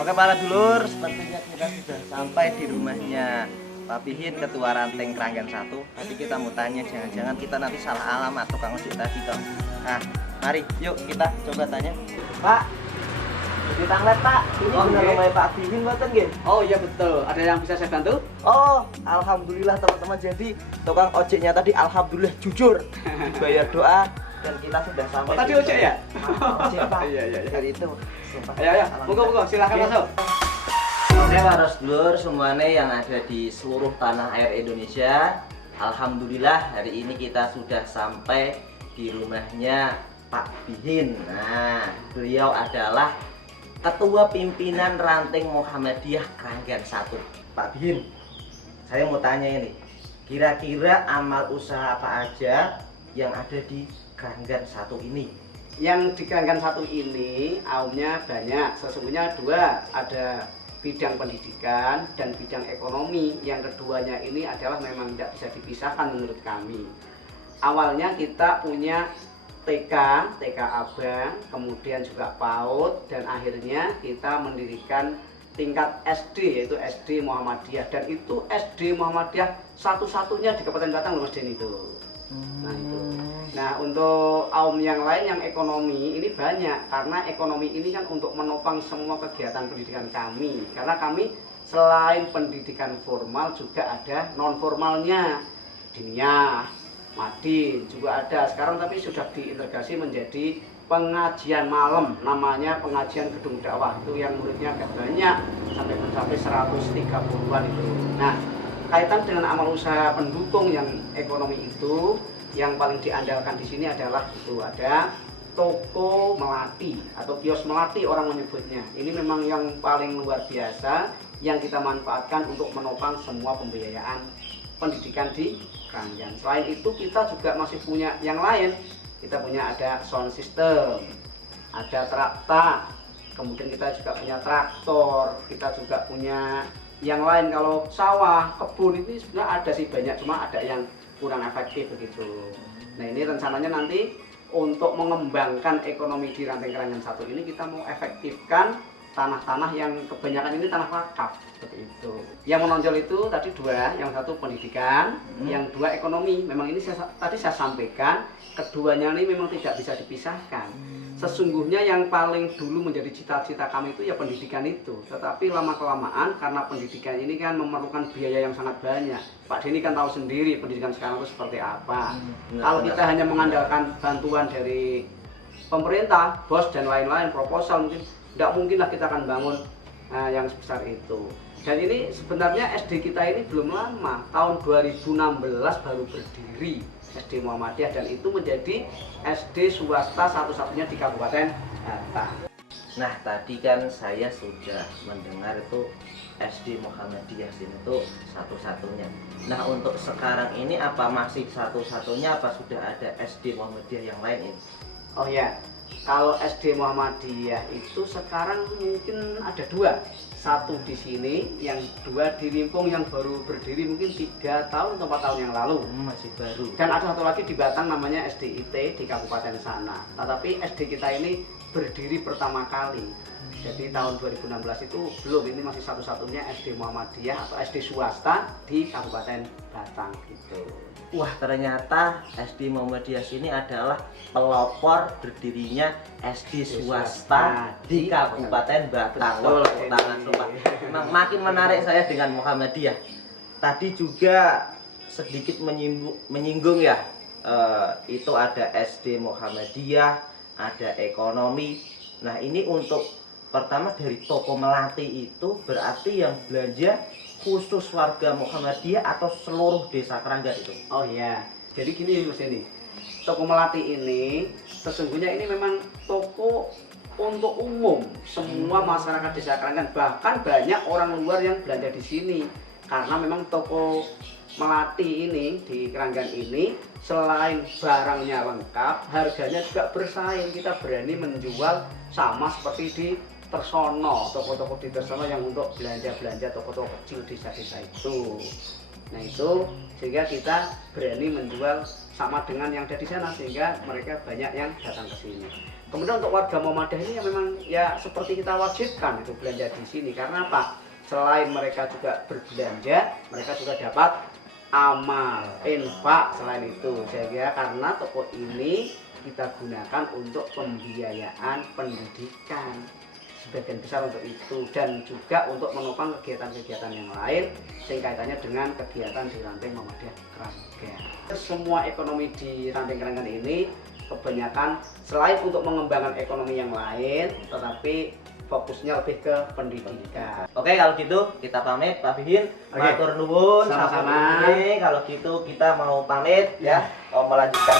Oke para dulur, sepertinya kita sudah sampai di rumahnya Pak Bihin, Ketua Ranting Keranggan 1. Tapi kita mau tanya, jangan-jangan kita nanti salah alamat tukang ojek tadi toh. Nah, mari yuk kita coba tanya. Pak, di tanglet Pak, ini benar rumahnya Pak Bihin buatan nggih? Oh iya betul, ada yang bisa saya bantu? Oh, alhamdulillah teman-teman. Jadi tukang ojeknya tadi alhamdulillah jujur dibayar doa dan kita sudah sampai. Oh, tadi ojek ya? Ojek Pak. Iya. Dari itu. Sumpah. Ayo, monggo, silakan masuk. Oke para sedulur semuanya yang ada di seluruh tanah air Indonesia, alhamdulillah hari ini kita sudah sampai di rumahnya Pak Bihin. Nah, beliau adalah Ketua Pimpinan Ranting Muhammadiyah Keranggan 1. Pak Bihin, saya mau tanya ini, kira-kira amal usaha apa aja yang ada di Keranggan 1 ini? Yang di Keranggan 1 ini aumnya banyak, sesungguhnya dua, ada bidang pendidikan dan bidang ekonomi. Yang keduanya ini adalah memang tidak bisa dipisahkan menurut kami. Awalnya kita punya TK Abang, kemudian juga PAUD, dan akhirnya kita mendirikan tingkat SD, yaitu SD Muhammadiyah, dan itu SD Muhammadiyah satu-satunya di Kabupaten Batang loh Mas Den itu. Nah itu. Nah untuk aum yang lain yang ekonomi ini banyak, karena ekonomi ini kan untuk menopang semua kegiatan pendidikan kami, karena kami selain pendidikan formal juga ada non formalnya, diniyah, madin juga ada sekarang, tapi sudah diintegrasi menjadi pengajian malam, namanya pengajian gedung dakwah, itu yang muridnya agak banyak, sampai mencapai 130-an itu. Nah kaitan dengan amal usaha pendukung yang ekonomi itu, yang paling diandalkan di sini adalah itu ada toko melati atau kios melati orang menyebutnya. Ini memang yang paling luar biasa yang kita manfaatkan untuk menopang semua pembiayaan pendidikan di Keranggan. Selain itu kita juga masih punya yang lain. Kita punya ada sound system, ada trakta, kemudian kita juga punya traktor, kita juga punya yang lain. Kalau sawah, kebun itu sebenarnya ada sih banyak, cuma ada yang kurang efektif begitu. Nah ini rencananya nanti untuk mengembangkan ekonomi di Ranting Keranggan 1 ini kita mau efektifkan tanah-tanah yang kebanyakan ini tanah wakaf seperti itu. Yang menonjol itu tadi dua, yang satu pendidikan, yang dua ekonomi. Memang ini tadi saya sampaikan, keduanya ini memang tidak bisa dipisahkan. Sesungguhnya yang paling dulu menjadi cita-cita kami itu ya pendidikan itu. Tetapi lama-kelamaan karena pendidikan ini kan memerlukan biaya yang sangat banyak. Pak Denny kan tahu sendiri pendidikan sekarang itu seperti apa. Kalau kita hanya mengandalkan bantuan dari pemerintah, BOS dan lain-lain, proposal, mungkin tidak mungkinlah kita akan bangun yang sebesar itu. Dan ini sebenarnya SD kita ini belum lama, tahun 2016 baru berdiri SD Muhammadiyah, dan itu menjadi SD swasta satu-satunya di Kabupaten Batang. Nah tadi kan saya sudah mendengar itu SD Muhammadiyah sini itu satu-satunya. Nah untuk sekarang ini apa masih satu-satunya, apa sudah ada SD Muhammadiyah yang lain ini? Oh ya, kalau SD Muhammadiyah itu sekarang mungkin ada dua. Satu di sini, yang dua di Limpung yang baru berdiri mungkin 3 tahun atau 4 tahun yang lalu. Masih baru. Dan ada satu lagi di Batang namanya SDIT di kabupaten sana. Tetapi SD kita ini berdiri pertama kali. Jadi tahun 2016 itu belum, ini masih satu-satunya SD Muhammadiyah atau SD swasta di Kabupaten Batang gitu. Wah ternyata SD Muhammadiyah sini adalah pelopor berdirinya SD swasta di Kabupaten Batang. Tangan sumpah. Memang makin menarik saya dengan Muhammadiyah. Tadi juga sedikit menyinggung ya, itu ada SD Muhammadiyah, ada ekonomi. Nah ini untuk pertama dari toko melati itu berarti yang belanja khusus warga Muhammadiyah atau seluruh desa Keranggan itu? Oh iya, jadi gini Mas Denny, toko melati ini sesungguhnya ini memang toko untuk umum semua masyarakat desa Keranggan, bahkan banyak orang luar yang belanja di sini karena memang toko melati ini di Keranggan ini selain barangnya lengkap, harganya juga bersaing. Kita berani menjual sama seperti di Tersono, toko-toko di Tersono yang untuk belanja-belanja toko-toko kecil desa-desa itu. Nah itu sehingga kita berani menjual sama dengan yang ada di sana, sehingga mereka banyak yang datang ke sini. Kemudian untuk warga Muhammadiyah ini yang memang ya seperti kita wajibkan itu belanja di sini. Karena apa? Selain mereka juga berbelanja, mereka juga dapat amal, infak selain itu. Saya kira karena toko ini kita gunakan untuk pembiayaan pendidikan. Sebagian besar untuk itu dan juga untuk menopang kegiatan-kegiatan yang lain sehingga kaitannya dengan kegiatan di Ranting Muhammadiyah Keranggan. Semua ekonomi di Ranting Keranggan ini kebanyakan selain untuk mengembangkan ekonomi yang lain, tetapi fokusnya lebih ke pendidikan. Oke, kalau gitu kita pamit Pak Bihin. Oke. Matur nuwun. Sama-sama. Sampai ini. Kalau gitu kita mau pamit ya. Mau melanjutkan.